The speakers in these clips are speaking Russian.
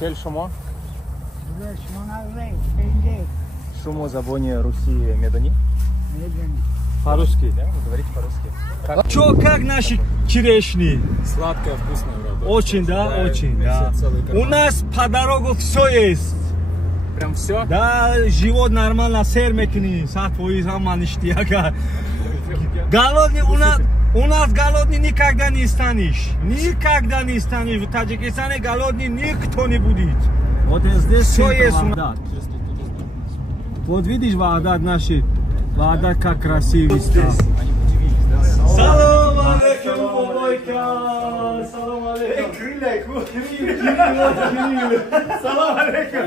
Мишель Шумо? Шумо забони Руси Медани? Медани. По-русски, да? Вы говорите по-русски. Чё, как наши черешни? Сладкое, вкусное, правда. Очень, да, очень, да. У нас по дорогу все есть. Прям все? Да, живот нормально, сыр мекни, сатвои замаништияга. Голодный у нас голодный никогда не станешь. Никогда не станешь. В Таджикистане голодный никто не будет. Вот здесь все есть. Вот видишь, Вагдад наши. Вагдад как красивый стал. Салам алейкум, бабайка. Салам алейкум. Салам алейкум.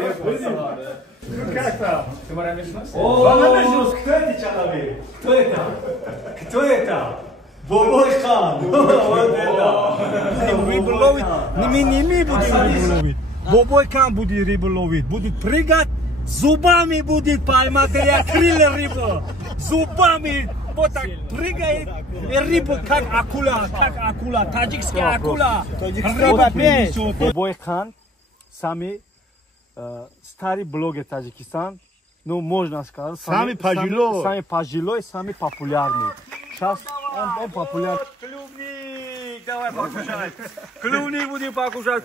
Ну как там? Ты Марамишнос? О, кто это человек? Кто это? Кто это? Бобой хан. Вот это. Рыбу ловить. Мы не будем рыбу ловить. Бобой хан будет рыбу ловить. Будет прыгать. Зубами будет поймать. Я крылья рыбу. Зубами. Вот так прыгает. И рыбу как акула. Как акула. Таджикская акула. Бобой хан. Сами старый блогер Таджикистан. Ну, можно сказать. Самый пожилой, самый популярный. Сейчас он популярный. Клубник, давай покушай. Клубник будем покушать.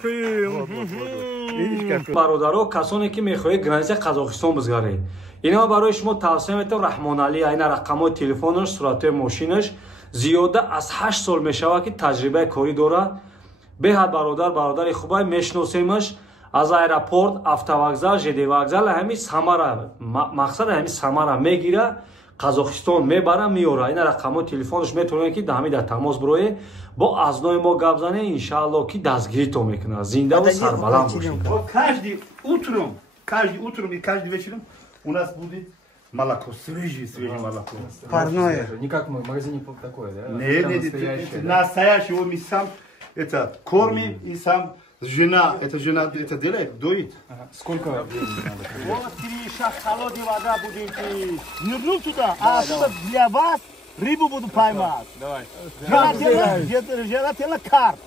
Бародаро, касоне ки мехоҳед граница Қазоқистон бизгаре. Ино барои шумо тавсия метавонам Раҳмонали, айна рақамои телефонаш, суратои мошинаш зиёда аз 8 сол мешавад ки таҷрибаи корӣ дора. Беҳад бародари хубай, мешиносемаш. از аэропорт، автовокзал, ЖД вокзал ҳами Самара, мақсад ҳами Самара мегира, Қазоқистон мебара, миёра. Ина рақамои телефонаш метавонед ки ҳами дар тамос бироед, бо азнои мо гап занед, иншаалло ки дастгиритон мекунад. Зинда ва сарбаланд бошед. Каждый утром и каждый вечером у нас будет молоко, свежее молоко. Парное. Не как в магазине такое, да? Нет, настоящее. Мы сам это кормим и сам жена это делает, доит. Сколько времени надо? Вот 3 шаг холодной вода будем пить. Не вдруг туда, а отсюда для вас рыбу буду поймать. Давай. Желательно карп.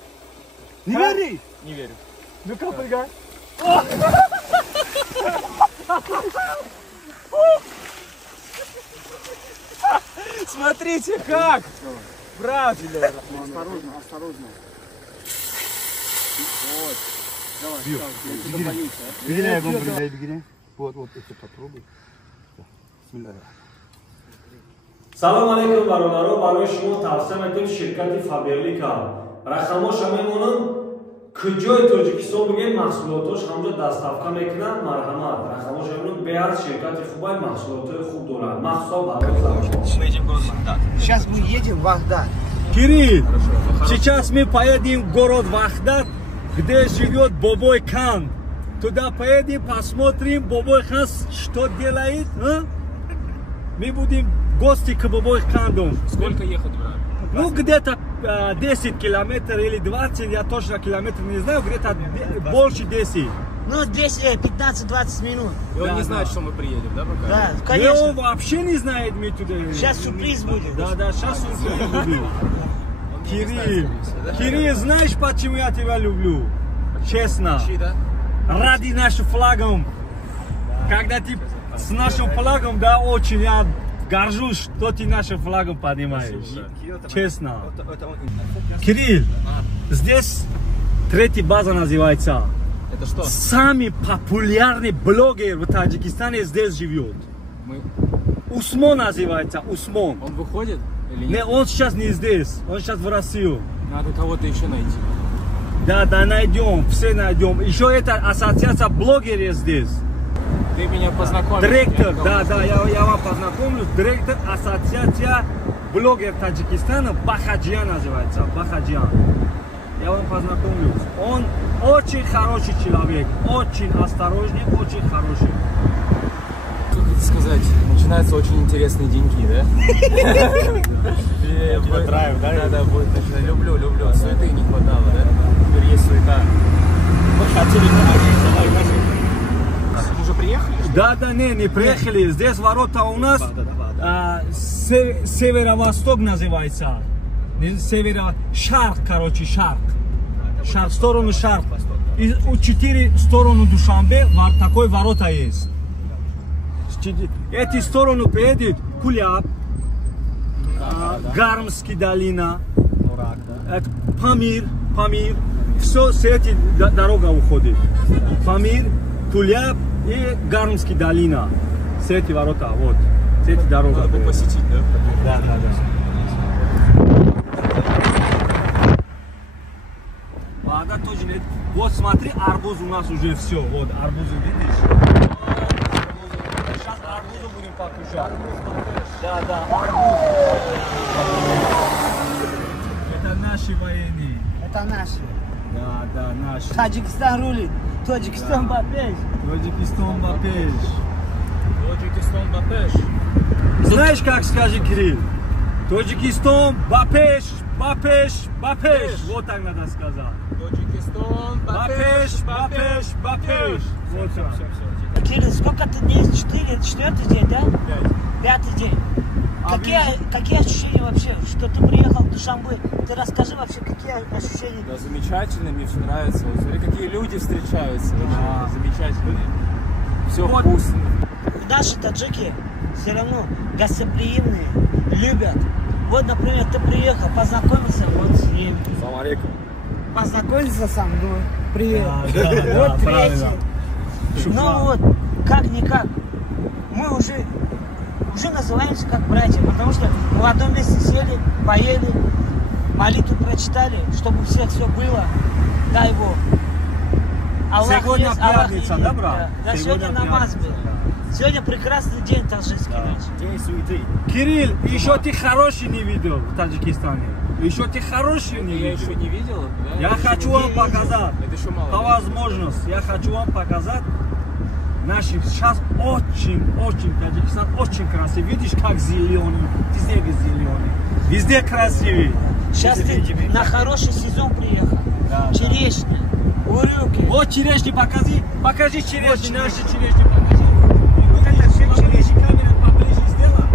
Не веришь? Не верю. Ну-ка, прыгай. Смотрите как! Брат! Осторожно. Вот. Давай, бегите. Вот, это попробуй. Салом алейкум бародаро, барои шумо тавсия метавонем ширкати Фаберлика. Рақамоша мемонанд, куҷои Тоҷикистон бигем маҳсулотош ҳамҷо дастафка мекунанд, марҳамат. Рақамоша мемонанд беҳад ширкати хубай, маҳсулотои хуб доранд. Махсус барои Сейчас мы едем в Вагдад. Кирилл, сейчас мы поедем в город Вагдад, где живет Бобой хан. Туда поедем, посмотрим, Бобой хан что делает. А? Мы будем в гости к Бобой хану. Сколько ехать, брат? Ну, где-то 10 километров или 20, я точно километров не знаю, где-то больше 10. Ну, 15-20 минут. И он не знает, что мы приедем, да, пока? Да, И конечно. он вообще не знает, мы туда. Сейчас сюрприз будет. Да, сейчас сюрприз будет. Кирилл, знаешь, почему я тебя люблю? Честно. Ради нашим флагом. Когда ты с нашим флагом, да, очень я горжусь, что ты нашим флагом поднимаешь. Честно. Кирилл, здесь третья база называется. Это что? Самый популярный блогер в Таджикистане здесь живет. Усмон называется, Усмон. Он выходит или нет? Не, он сейчас не здесь, он сейчас в Россию. Надо кого-то еще найти. Да, найдем, все найдем. Еще это ассоциация блогеров здесь. Ты меня познакомишь. Директор, да, я вам познакомлю. Директор ассоциация блогеров Таджикистана, Бахаджиян называется, Бахаджиян. Я вам познакомлю. Он очень хороший человек, очень осторожный, очень хороший. Что хотите сказать? Начинаются очень интересные деньги, да? Драйв, да? Да, будет. Люблю. Суеты не хватало, да? Теперь есть суета. Мы хотели Мы уже приехали? Да, не приехали. Здесь ворота у нас северо-восток называется. Северо-шарк, короче, шарк. В сторону шарк. И у 4 стороны Душанбе такой ворота есть. Эти стороны приедет Куляб, Гармский долина, Памир. Все с этой дорога уходит. Памир, Куляб и Гармский долина. С эти ворота, вот. С эти дорога. Надо посетить, да? Да. Вода тоже нет. Вот смотри, арбуз у нас уже все. Вот арбузы, видишь? Сейчас арбузы будем покушать. Да, арбуз. Это наши военные. Это наши. Да, наши. Таджикистан рулит. Таджикистан бапеш. Таджикистан бапеш. Таджикистан Бапеш. Знаешь, как скажи, Кирилл? Таджикистан бапеш. Вот так надо сказать. Таджикистан Бапеш. Вот так. Кирилл, сколько ты дней? 4-й день, да? 5-й день. Какие ощущения вообще, что ты приехал в Душанбе? Ты расскажи вообще, какие ощущения? Да, замечательно, мне все нравится. Вот смотри, какие люди встречаются. Вообще, замечательные. Все Вот. вкусно. Наши таджики все равно гостеприимные, любят. Вот, например, ты приехал, познакомился вот с ним. Салам алейкум. Познакомился со мной. Привет. Да, Вот правильно. третий. Ну вот, как-никак, мы уже называемся как братья, потому что мы в одном месте сели, поели, молитву прочитали, чтобы у всех все было. Дай Бог. Аллах Сегодня есть, Аллах пятница, един. да, брат? Да, сегодня намаз был. Сегодня прекрасный день торжественный. День суеты. Кирилл, еще ты хороший не видел в Таджикистане. Еще ты хороший не Я видел. еще не видел. Да? Я хочу вам показать. Это еще мало. По возможности, я хочу вам показать. Наши сейчас очень Таджикистан очень красивый. Видишь, как зеленый, везде зеленый, везде красивый. Сейчас ты на хороший сезон приехал. Да, Черешня, урюки. Вот черешни покажи черешни, наши черешни покажи. Вот это все черешни, камера поближе сделала.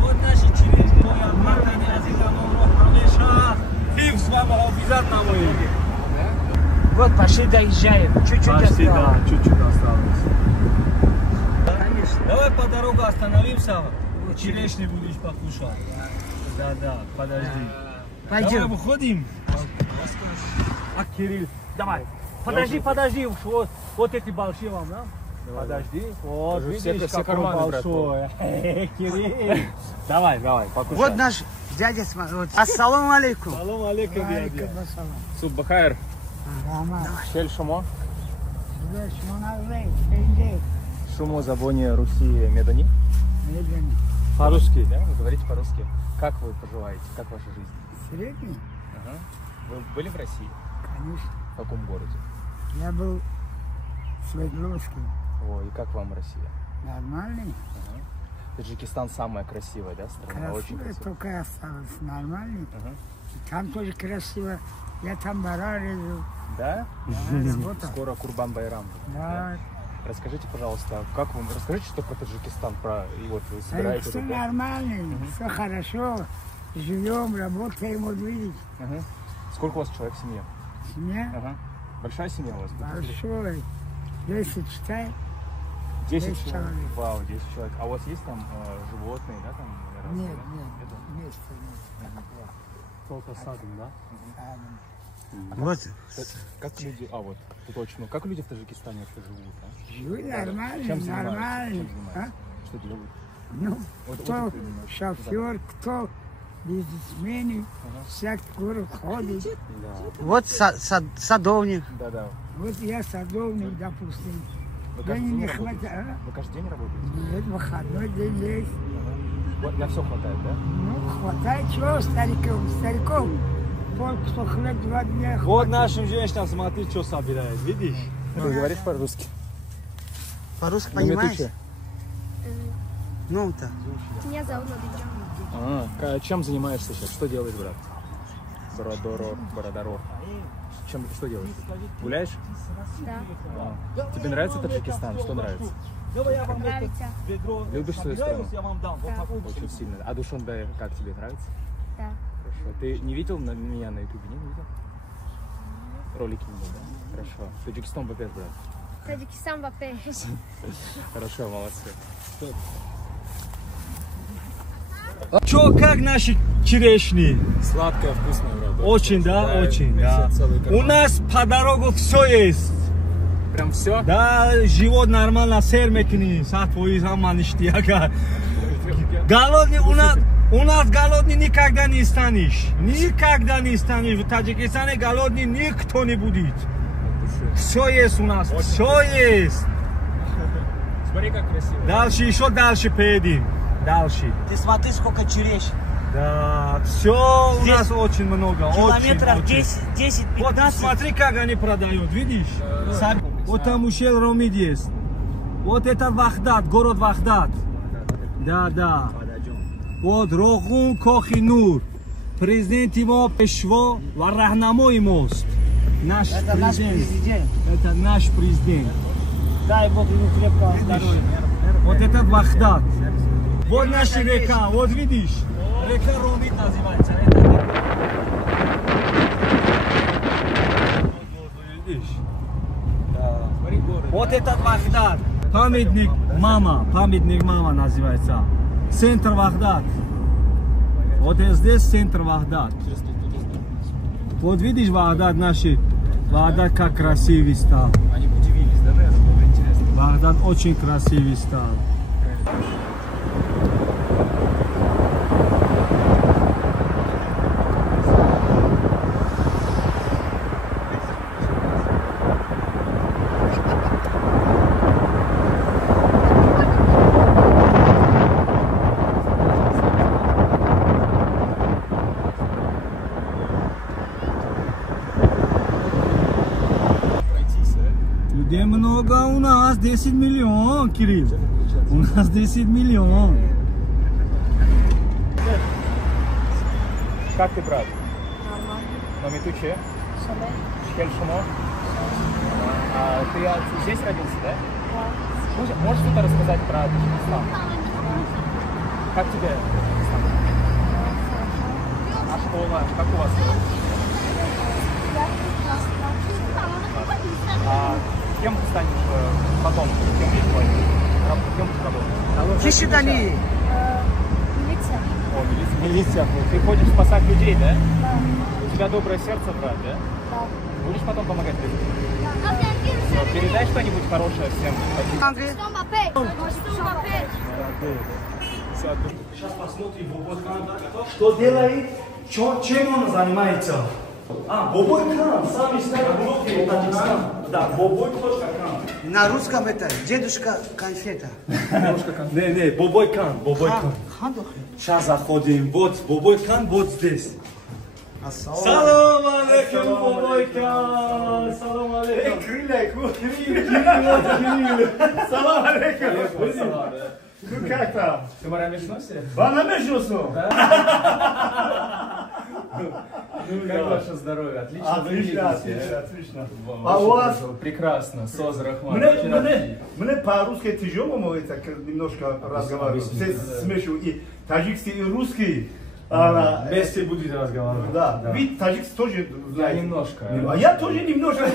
Вот наши черешни. Матани Азизамов, Хамеша. И с вами обязательно мы. Вот пошли доезжаем. Чуть-чуть Почти, да, осталось. чуть-чуть осталось. Конечно. Давай по дороге остановимся. Черешни будешь покушать. Да, подожди. Давай Пойдем. выходим. А, Кирилл, давай. Подожди. Вот эти большие вам, да? Подожди. Вот, Все- видишь, все какой карманы, брат. большой. Кирилл. Давай, покушай. Вот наш дядя смотри. Вот. Ассаламу алейкум. Салам алейкум, дядя. Суп Бахайр. Шель Шумо. Шумо Забони Руси Медани. По-русски. Да, вы говорите по-русски. Как вы поживаете? Как ваша жизнь? Средний? Ага. Вы были в России? Конечно. В каком городе? Я был в Свердловске. О, и как вам Россия? Нормальный. Таджикистан самая красивая, да, страна? Очень Красивый, красивая. только осталось нормальный. Ага. И там тоже красиво. Я там бара резал. Да? Работал. Скоро Курбан-Байрам. Да. Расскажите, пожалуйста, как вам, расскажите, что про Таджикистан, и вот вы собираетесь Все туда? нормально, все хорошо. Живем, работаем, вот видите. Ага. Сколько у вас человек в семье? Семья Ага. Большая семья у вас? большая. 10 читай. 10 10 человек. человек. Вау, 10 человек. А у вас есть там животные, да, там? разные, Нет, да? нет, вместе. Только садом, да? Вот. Как люди, вот, тут точно. Как люди в Таджикистане вообще живут, а? Живут нормально, Чем занимаются? нормально. Чем занимаются? Что делают? Ну, Вот кто вот именно. шофер, кто бизнесмены, всяк город ходит. Вот садовник. Да. Вот я садовник, допустим. Вы Да каждый не день работаете? хватает. Вы каждый день работаете? Нет, выходной день есть. Вот на все хватает, да? Ну, хватает чего стариков. Кто хлеб 2 дня Вот хватит. нашим женщинам смотри, что собирает, видишь? Ты говоришь по-русски? По-русски понимаешь? Наметуче? Ну-то. Меня зовут Надежда. Чем занимаешься сейчас? Что делаешь, брат? Бородаро. Что делаешь? Гуляешь? Да. Тебе нравится Таджикистан? Что нравится? Нравится. Любишь свою страну? Я вам дам. Да. Очень сильно. А Душанбе как тебе нравится? Да. Хорошо. Ты не видел меня на ютубе? Не видел? Ролики не видел, да? Хорошо. Таджикистан Бапеш, брат. Таджикистан Бапеш. Хорошо, молодцы. Чё, как наши черешни? Сладкое, вкусное, брат. Очень, да, очень, да. У нас по дорогу все есть. Прям все? Да, живот нормально, сыр мекни, твои замаништияга. Голодный у нас голодный никогда не станешь. Никогда не станешь. В Таджикистане голодный никто не будет. Все есть у нас, все есть. Смотри, как красиво. Дальше, еще дальше поедем. Дальше. Ты смотри, сколько черешни. Да, все у нас очень много. Километров очень. 10-15. Вот смотри, как они продают, видишь? Вот там Ушел Ромид есть. Вот это Вахдат, город Вахдат. Да, да. Вот Рогун Кохинур. Президент его Пешво Варахнамой мост. Наш Это наш президент. Это наш президент. Дай Бог ему крепкого здоровья. Вот этот Вахдат. Вот наша река, вот видишь? Река Ромид называется. Видишь? Вот этот Вахдат. Памятник мама называется. Центр Вахдат. Вот здесь центр Вахдат. Вот видишь Вахдат наши. Вахдат как красивый стал. Они удивились, да, наверное, интересно. Вахдат очень красивый стал. Людей много у нас, 10 миллионов, Кирилл. У нас 10 миллионов. Как ты, брат? Нормально. Номитуче? Шабе. Шхель Шумо? А ты здесь родился, да? Да. Можешь что-то рассказать про Таджикистан? Как тебе Таджикистан? А школа? Как у вас? А кем ты станешь потом? Кем будешь работать? Кишидали. Милиция. О, милиция. Ты ходишь спасать людей, да? Да. У тебя доброе сердце, брат, да? Да. Будешь потом помогать людям? Все, передай что-нибудь хорошее всем. Таджикистан Бапеш. Таджикистан Бапеш. Сейчас посмотрим, что делает, чем он занимается. Бобой-кан, самый старый блог Таджикистана. Да, Бобой.кан. На русском это дедушка конфета. Не, Бобой-кан. Сейчас заходим, вот Бобой-кан, вот здесь. Салам алейкум, Бобой-кан. Салам алейкум. Кирилл. Салам алейкум. Ну как там? Ты марамишноси? Бана мешусу? Как ваше здоровье? Отлично Отлично, выглядите. отлично. А у вас? Прекрасно, Соз Рахман. Мне по-русски тяжело, так немножко разговариваю. Все смешу и таджикский, и русский. Вместе будете разговаривать. Да, ведь таджикский тоже Я знаете. немножко. А я тоже немножко.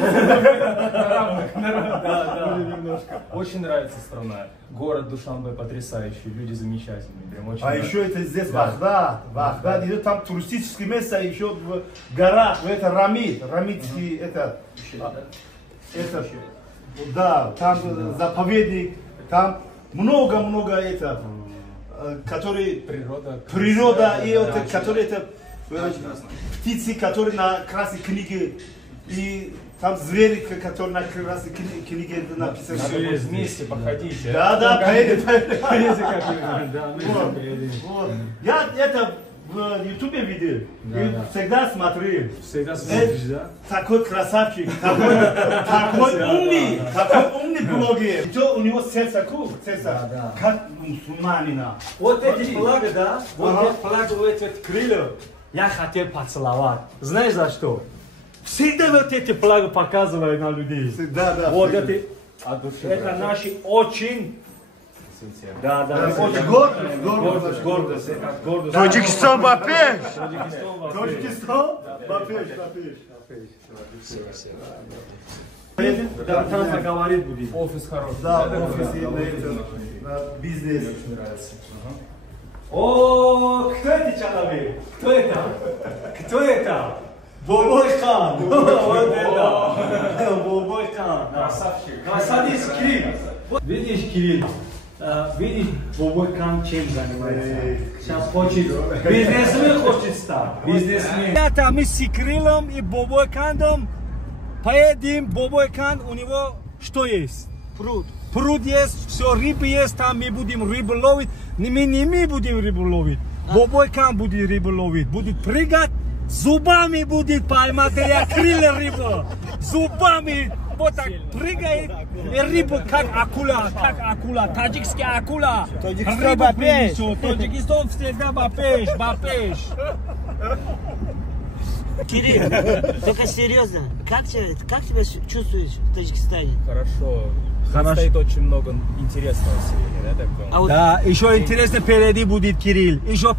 Да, немножко. Очень нравится страна. Город Душанбе потрясающий, люди замечательные. Прям очень А нравится. еще это здесь Вахдат, идет там туристическое место, еще в горах, это Рамидский, это, да, там заповедник, там много это, который природа и это, который это птицы, которые на красной книге и там звери, которые на красной книге написаны. Надо будет вместе походить. Да, поедем. Да, Вот. Я это в Ютубе видел и всегда смотрю. Всегда смотришь, да? Такой красавчик, такой умный блогер. Что у него сердце, как мусульманина. Вот эти флаги, да? Вот эти флаги, вот эти крылья. Я хотел поцеловать. Знаешь за что? Всегда вот эти флаги показывают на людей. Да. Вот эти. Это наши очень. Да. Очень гордость. Это гордость. Таджикистан Бапеш! Таджикистан Бапеш. Таджикистан Бапеш. Да, там поговорить будем. Офис хороший. Да, офис, бизнес. Очень нравится. О, кто эти человек? Кто это? Кто это? Бобой хан. Вот это. Бобой хан. Красавчик. Красавец Кирилл. Вот видишь, Кирилл, видишь, Бобой хан чем занимается? Сейчас хочет, бизнесмен хочет стать. Бизнесмен. Это мы с Кириллом и Бобой ханом поедем. Бобой хан, у него что есть? Пруд. Пруд есть, все, рыбы есть, там мы будем рыбу ловить. Не мы будем рыбу ловить. Бобой хан будет рыбу ловить. Будет прыгать, зубами будет поймать, я крылья рыбу. Зубами вот так прыгает, и рыбу как акула, таджикский акула. Таджикистан бапеш. Таджикистан всегда бапеш. Кирилл, только серьезно, как себя чувствуешь в Таджикистане? Хорошо. Стоит очень много интересного сегодня, да, такого? А вот Да, еще интересно впереди будет Кирилл. Еще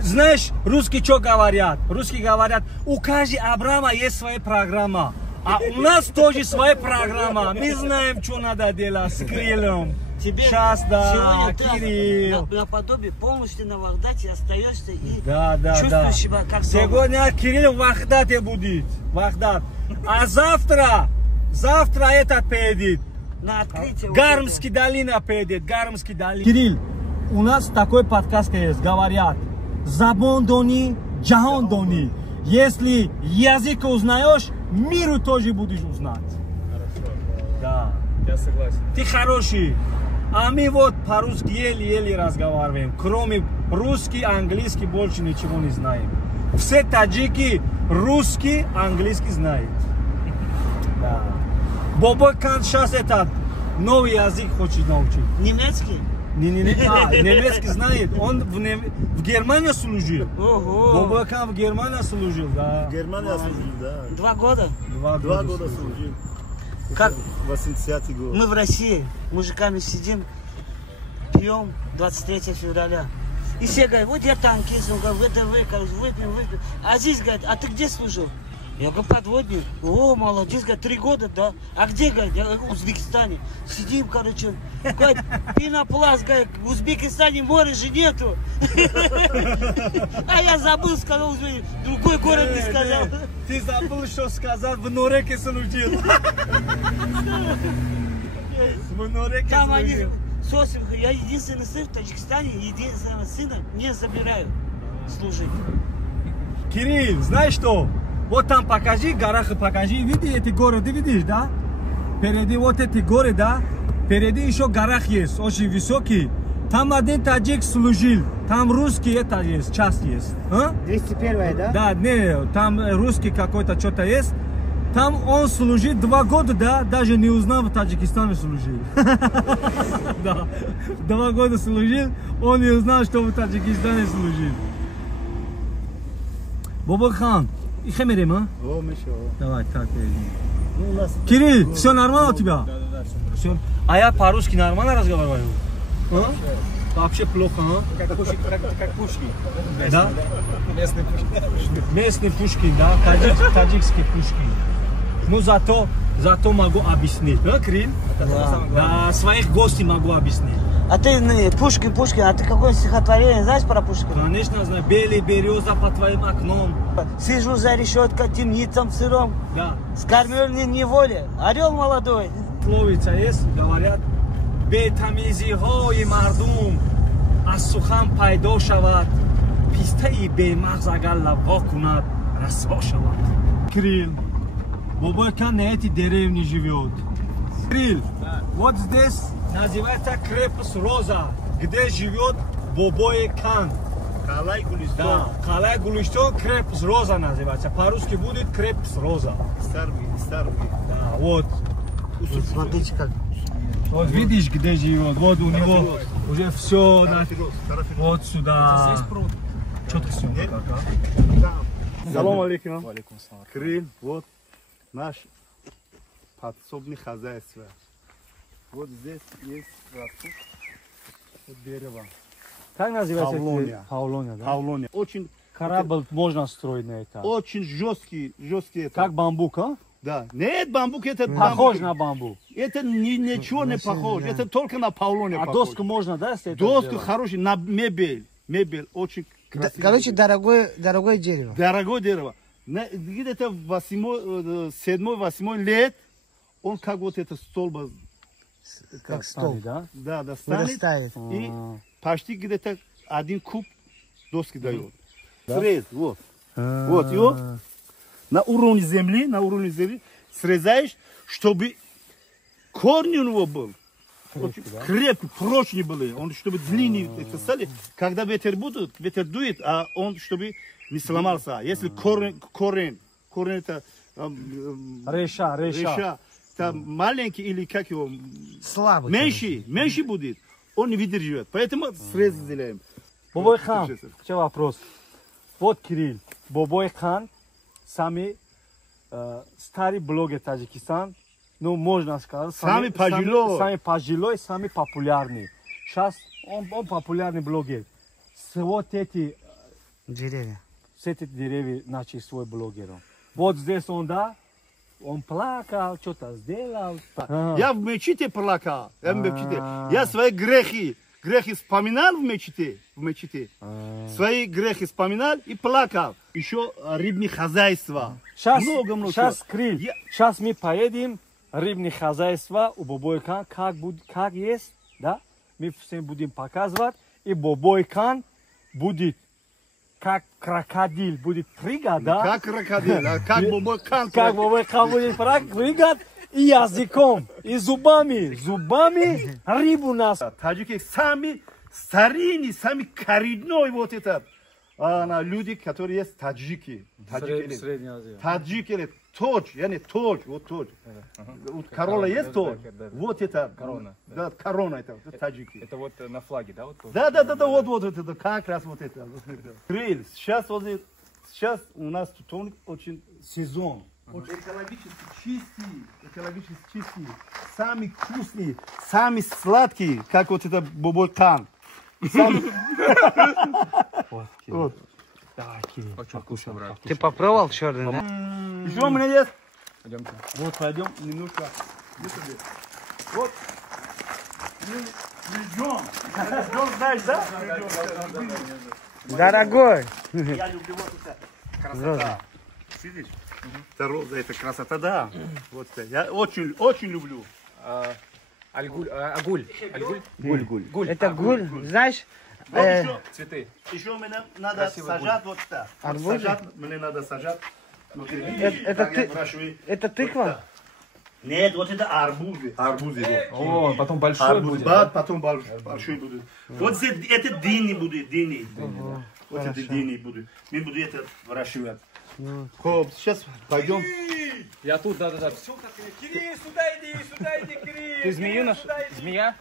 знаешь, русские что говорят? Русские говорят, у каждого Абрама есть своя программа. А у нас тоже своя программа. Мы знаем, что надо делать с Кириллом. тебе Сейчас, да, сегодня Кирилл. ты наподобие полностью на Вагдате остаешься и Да. чувствуешь себя как дома. Сегодня Кирилл в Вагдате будет. Вагдат. А завтра этот поедет. На открытие. Гармский долина поедет, Гармский долина. Кирилл, у нас такой подкаст есть, говорят, забон дони, джахон дони. Если язык узнаешь, миру тоже будешь узнать. Хорошо. Да. Я согласен. Ты хороший. А мы вот по-русски еле-еле разговариваем. Кроме русский, английский больше ничего не знаем. Все таджики русский, английский знают. Да. Бобой хан сейчас этот новый язык хочет научить. Немецкий? Немецкий знает. Он в Германии служил. Ого. Бобой хан в Германии служил, да. Германия служил, да. 2 года? 2 2 года служил. Как 80-й год. мы в России мужиками сидим, пьем 23 февраля. И все говорят, вот я танкист, он говорит, ВДВ, короче, выпьем. А здесь говорят, а ты где служил? Я говорю, подводник. О, молодец, говорит, 3 года, да. А где, говорит, я говорю, в Узбекистане. Сидим, короче, говорит, пенопласт, говорит, в Узбекистане моря же нету. А я забыл, сказал, другой город не сказал. Ты забыл, что сказать, в Нореке служил. В Нореке Там они, служил. я единственный сын в Таджикистане, единственного сына не забираю служить. Кирилл, знаешь что? Вот там покажи, горах покажи, видишь эти горы, ты видишь, да? Впереди вот эти горы, да? Впереди еще горах есть, очень высокий. Там один таджик служил, там русский это есть, часть есть. А? 201, да? Да, не, там русский какой-то что-то есть. Там он служил 2 года, да, даже не узнал, в Таджикистане служил. Да, 2 года служил, он не узнал, что в Таджикистане служил. Бобой хан, и хемерим, а? О, Миша. Давай, так, Ну, у нас... Кирилл, все нормально у тебя? Да, Все. А я по-русски нормально разговариваю? А? Вообще плохо, а? как Пушкин. Да? Местный Пушкин. Местный Пушкин, да? Таджикский Пушкин. Ну, зато могу объяснить, да, Кирилл? Да, своих гостей могу объяснить. А ты, Пушкин, а ты какое стихотворение знаешь про Пушкина? Конечно, знаю. Белый береза под твоим окном. Сижу за решеткой, темницам сыром, Да. скормленный неволе, орел молодой. Словица есть, говорят. Бетамизиҳои мардум аз сухан пайдо шавад, пистаи бемағз агар лабҳо кунад расво шавад. Кирилл, Бобой хан на эти деревни живет. Кирилл, вот здесь называется крепость Роза, где живет Бобой хан. Калай Гулистон. Да, Калай Гулистон, крепость Роза называется. По-русски будет крепость Роза. Старый. Да, вот. Смотрите как. Вот видишь, где живет, вот у него уже все, вот сюда. Здесь пруд. Что-то все. Салам алейкум. Кирилл, вот наш подсобное хозяйство. Вот здесь есть дерево. Как называется? Павлония. Павлония, да? Павлония. Очень Корабль можно строить на это. Очень жесткий это. Как бамбук, а? Да. Нет, бамбук это Похож бамбук. на бамбук. Это ничего не похож. Это только на павлоне А похож. доску можно, да, с этого Доска сделать? хорошая, на мебель. Мебель очень красивая. Короче, дорогое дерево. Дорогое дерево. Где-то 7-8 лет он как вот это столба. Как стол. Да? Да, станет. Вырастает. И почти где-то 1 куб доски дает. Срез, вот. Вот его на уровне земли срезаешь, чтобы корни у него был. Крепкий, прочный были. Он чтобы длинный, стали. Когда ветер дует, а он чтобы не сломался. Если корень это Реша. там маленький или как его Слабый. меньше будет, он не выдерживает. Поэтому срез сделаем. Бобой хан, еще вопрос. Вот Кирилл, Бобой хан, самый старый блогер Таджикистан, ну можно сказать, самый пожилой, самый популярный. Сейчас он популярный блогер. Вот эти Деревья. деревья начали свой блогер. Вот здесь он плакал, что-то сделал. Я в мечети плакал. Я свои грехи вспоминал в мечети. Свои грехи вспоминал и плакал. Еще рыбное хозяйство. Много. Сейчас, Криль, сейчас мы поедем рыбное хозяйство у Бобойкан, как есть, да? Мы всем будем показывать, и Бобойкан будет как крокодил, будет прыгать, да? Как крокодил, как Бобойкан. Как Бобойкан будет прыгать и языком, и зубами рыбу нас. Таджики самый старинный, самый коренной вот этот. Люди, которые есть таджики. Таджики или тож, вот тож. Корона есть тож. Вот это. Корона. Да, корона это таджики. Это вот на флаге, да? Вот, Да, вот это, как раз вот это. Криль, сейчас у нас тут очень сезон. Экологически чистый, самый вкусный, самый сладкий, как вот это Бобойкан. Вот. Давай, Кирилл. очень вкусно, брат. Ты попробовал черный, да? Еще у меня есть? Пойдемте. Вот, пойдем немножко. Вот. Лежон, знаешь, да? Дорогой. Я люблю вот это. Красота. Видишь? Это роза, это красота, да. Вот это. Я очень люблю. Агуль. Гуль. Это гуль, знаешь? Вот еще. Цветы. Еще мне надо сажать вот это. Мне надо сажать. Это тыква? Нет, вот это арбузы. О, потом большой будет. Потом большой будет. Вот это дыни будет, дыни. Вот это дыни будет. Мы будем это выращивать. Хоп, сейчас пойдем. Я тут, да. Кирилл, сюда иди, Кирилл. Ты змею наш? Змея?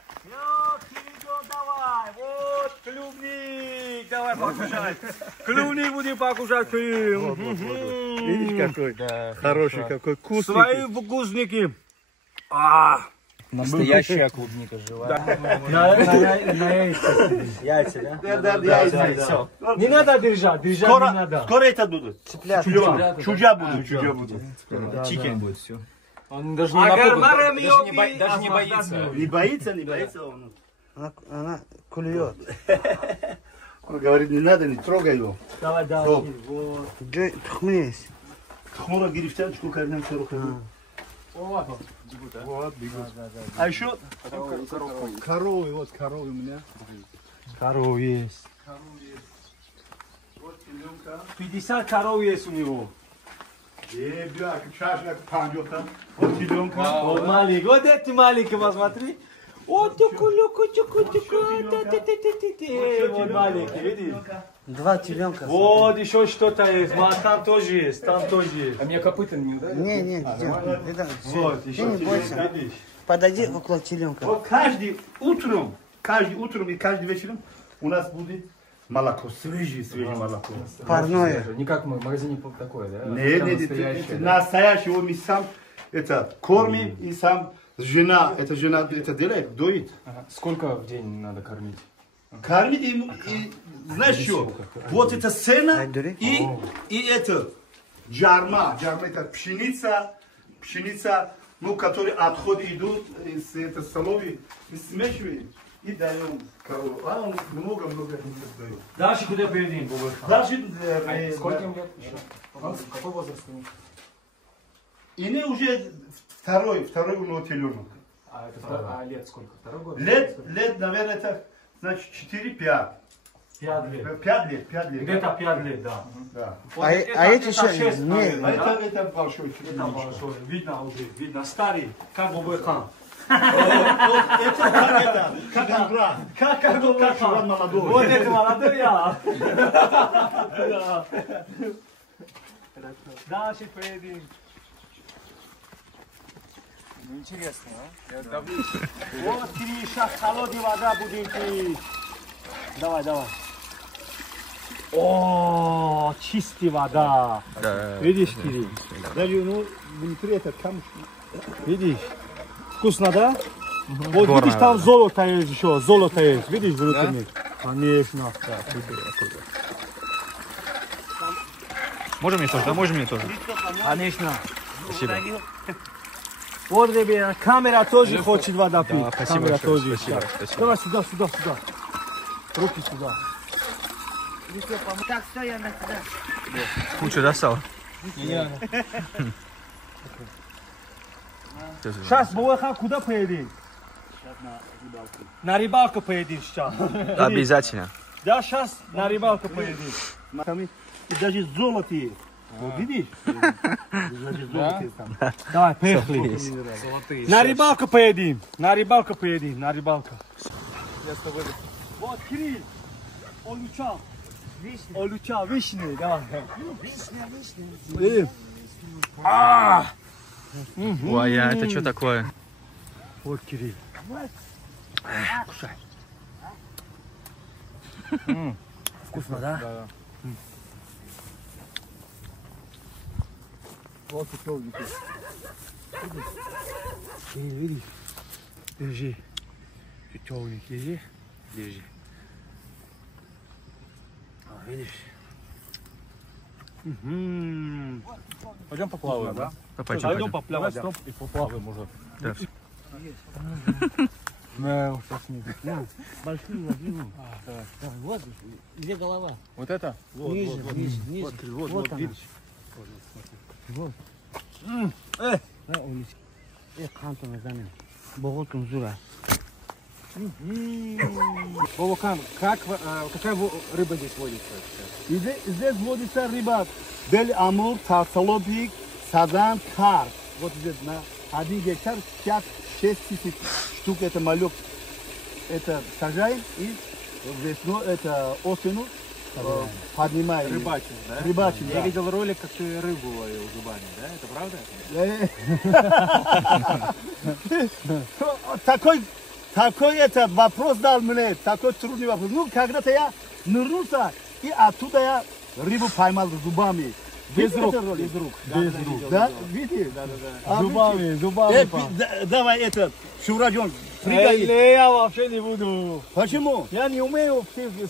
Давай, вот клубник, давай покушай. Клубник будем покушать, Кирилл. Видишь, какой хороший, какой вкусный. Свои вкусники. Настоящая клубника живая. Яйца, да? Да, яйца. Не надо держать не надо. Скоро это будут. Чудя будут. Чикен будет все. Он даже не боится. Не боится он. Она клюет. Он говорит, не надо, не трогай его. Давай. Вот. Тухмнись. Хмуро гирифтяночку корнем широкую. Вот, бегут. А еще коровы, вот коровы у меня. Коров есть. 50 коров есть у него. Вот теленка. Вот маленький, вот эти маленькие, посмотри. Вот вот маленький, видишь? 2 теленка. Вот еще что-то есть, там тоже есть, А меня копыта не ударит? Не, это Вот, ты еще не бойся. видишь. Подойди около теленка. Вот каждый утром и каждый вечером у нас будет молоко, свежее молоко. Парное. Не как в магазине такое, да? Нет, настоящее. Вот мы сам это кормим и сам жена это делает, доит. Сколько в день надо кормить? Кормить ему, и знаешь что? Вот эта сцена и это джарма. Джарма это пшеница, ну, которые отходы идут из этой столовой, смешиваем и даем корову. А он много-много дает. Дальше куда поедем, Бабайхан? Дальше... Сколько им лет еще? Какой возраст у них? И уже второй у него теленок. А лет сколько? Второй год? Лет, наверное, это значит 4-5. 5 лет. 5 лет. Где-то 5 лет, да. Да. Вот А эти это еще... 6, Нет, наверное, да? Это большой. Это большой. Видно уже, видно. Старый, как Бабайхан. Это как Ангра. Как Шуран молодой. Вот это молодой я. Дальше поедем. Интересно, а? Вот, Кири, сейчас холодная вода будем пить. Давай. О, чистая вода. Видишь, Кири? Даже ну, внутри это камушки. Видишь? Вкусно, да? Вот видишь, там золото есть еще, золото есть. Видишь, внутри? Конечно. Можно мне тоже, да? Можно мне тоже? Конечно. Спасибо. Вот, ребята, камера тоже хочет вода пить. Да, спасибо Камера большое, тоже. спасибо, Да. спасибо. Давай сюда. Руки сюда. Так, что я на тебя? Кучу достал. Сейчас, Бабайхан, куда поедем? На рыбалку поедем сейчас. Обязательно. Да, сейчас на рыбалку поедем. И даже золото есть. Вот видишь? Даже золото есть там. Давай, поехали. На рыбалку поедем. На рыбалку. Вот, Кирилл. Олючал, вишни. Давай. Вишня. Ой, это что такое? Вот, Кирилл. Кушай. Вкусно, да? Да. Вот петровник. Видишь? Держи. Петровник, держи. Видишь? Пойдем поплаваем, да? Пойдем. поплавать. Стоп и поплаваем уже. Да. Большую ложину. Вот, где голова? Вот это? Ниже. Вот она. Вот. Кантона замен. Боготун зура. Бабайхан, какая рыба здесь водится? Здесь водится рыба белый амур, толстолобик, сазан, карп. Вот здесь на 1 гектар 5-6 тысяч штук это малек. Это сажаем и весну, это осенью поднимаем. Рыбачим, да? Рыбачим, Я да. видел ролик, как ты рыбу ловил зубами, да? Это правда? Такой этот вопрос дал мне, такой трудный вопрос. Ну, когда-то я нырнулся, и оттуда я рыбу поймал зубами. Без рук. Да, видите? Зубами. Давай это, Шураджон, прыгай. Я вообще не буду. Почему? Я не умею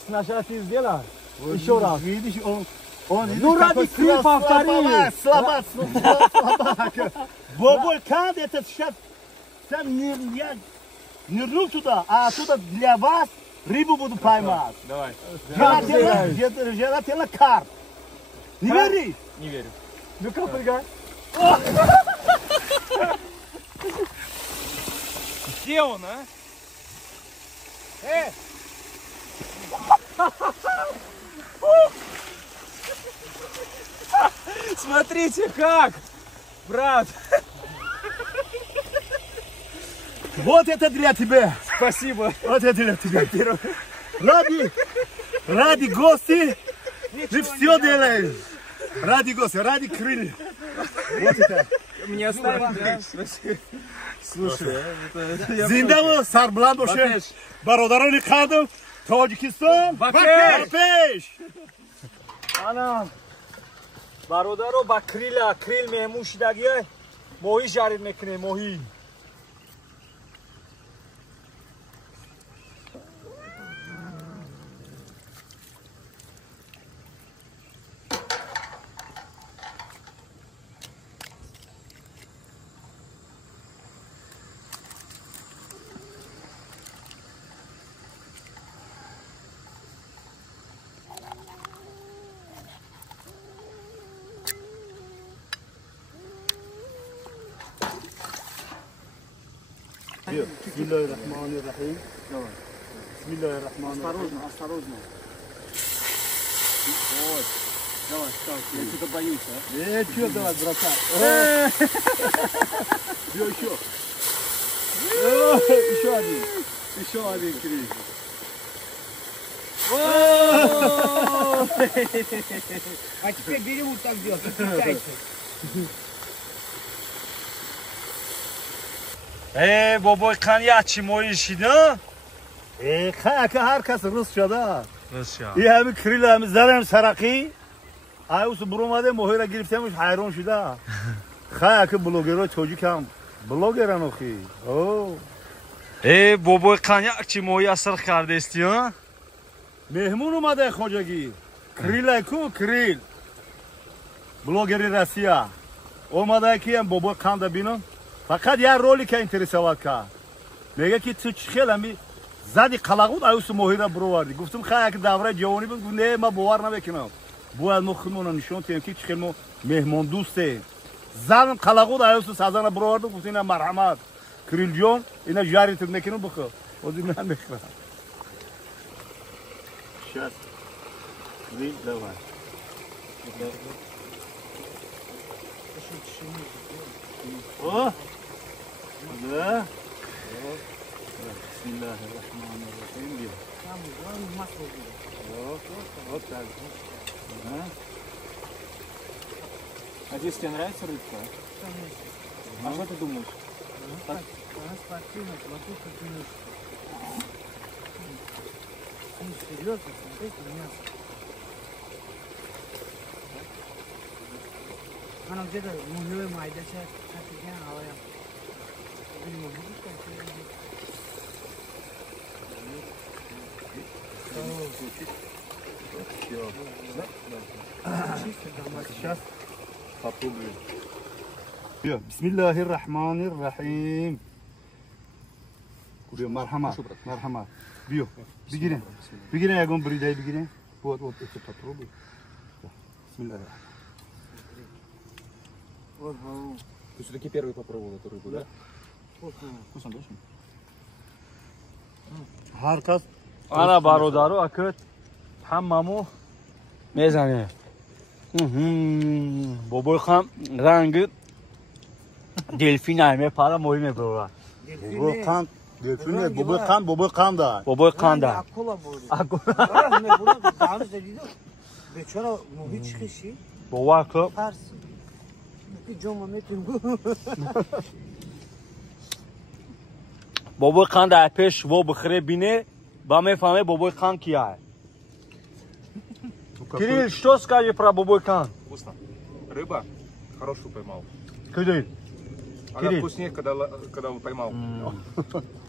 сначала ты сделать. Еще раз. Видишь, он Ну, ради ты повтори. Слабак. Бобой, как это сейчас сам я нырнул туда, а оттуда для вас рыбу буду поймать. Давай. Желательно карп. Не веришь? Не верю. Ну-ка, прыгай. Где он, а? Смотрите как, брат. Вот это для тебя. Спасибо. Вот это для тебя. Ради гостей ты все делаешь. Ради гостей, ради крыльев. Вот это. Мне оставить, да? Слушай, это... Зиндаво Сарблан боше. Бародарони Қадом, Тоҷикистон. Бакеш. Анам. Бародаро ба крил мемушидагия моҳӣ жарид мекунем, моҳӣ. Бисмиллахир-рахманир-рахим. Бисмиллахир-рахманир-рахим. Осторожно. Вот. Давай, ставь. Я что-то боюсь, а? Что давай, братан? Еще. Еще один. Еще один крик. А теперь бери вот так делать, отпускайте. بابای خانی از چی مویشیده؟ خیلی که هر کس روز شده. روسیا. این همه کریل همه زدن سرقی. ایوس بروماده موهی را گرفتمش حیران شده. خیلی که بلوگرها توجی کم بلوگرن اخی. بابای خانی از چی مویی اثر کرده استی ها؟ مهمون اومده خوجگی. کریل کو کریل. بلوگری روسیه. اومده که هم بابای خان بینم. فقط یه رولی که اینترسوات کرد. میگه که تو چخیل همی زدی قلاقود ایوس موهی را برو وردی. گفتم خیلی که دوره جوانی بود. نه ما باور نمیکنم. باید ما خودمون نشون تیم که چخیل ما مهمان دوسته. زدم قلاقود ایوس سازان برو وردی. گفتم اینا مرحمت. کریل جون اینا جاریت میکنم بخو. ودی من میخوام. شات. کریل دوام. اوه. ده. بسم الله الرحمن الرحيم. Вот так. А здесь тебе нравится рыбка? А что ты думаешь? Она спортивная, вокруг как серьезно, смотреть на мясо. Она где-то нулевой майдача, как я, а я. Видимо, будет как-то. Сейчас попробуем. Бисмиллахир-рахманир-рахим. Био, мархамат, мархамат. Био, бегине. Бегине, я гон бридай, бегине. Вот, это попробуй. Бисмиллахир. Ты все-таки первый попробовал эту рыбу, да? Вкусно, точно? Харкас. انا برادرو اکت هممو میزنه بابای خام رنگ دلفین همه پارا مهمه برو بابای خان دلفینه بابای خان da. بابای خان da. Akula böyle. Akula. Ne bunu daha önce dedim. Beçora muhi çıkışı. بابا که Pars. Bir coma metin bu. بابای خان در پیش و بخره بینه با میفهمه بابای خان کیه Кирилл, что скажешь про бабой кан? Вкусно. Рыба хорошую поймал. Кирилл. Она вкуснее, когда он поймал.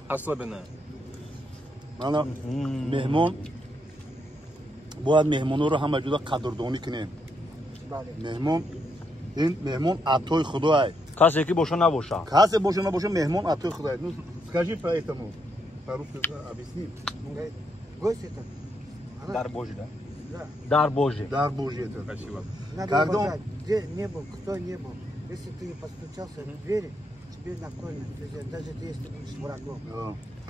Особенная. Ana mehmon باید مهمونو رو همه جدا قدردانی کنیم. مهمون این مهمون عطای خداه. کسی که باشه نباشه. کسی باشه نباشه مهمون عطای خداه. Ну скажи про этому. По-русски объясни. Гость это. Дар Божий, да? Дар Божий. Дар Божий это. Красиво. Надо уважать, где не был, кто не был. Если ты постучался в двери, тебе накормят. Даже если ты будешь врагом.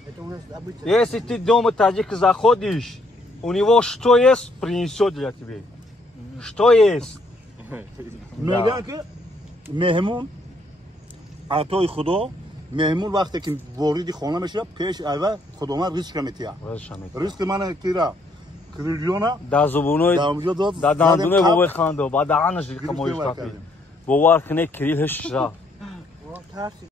Это у нас обычно. Если ты дома таджик заходишь, у него что есть, принесет для тебя. Что есть? میگه که مهمون عطای خدا مهمون وقتی که وارد خانه میشه پیش اول خدا من ریسک میتیه ریسک من کیرا کریلیونا در زبونای در دندونه بابای خانده بعد دهانش کمایش کافی باور کنه کریل هش را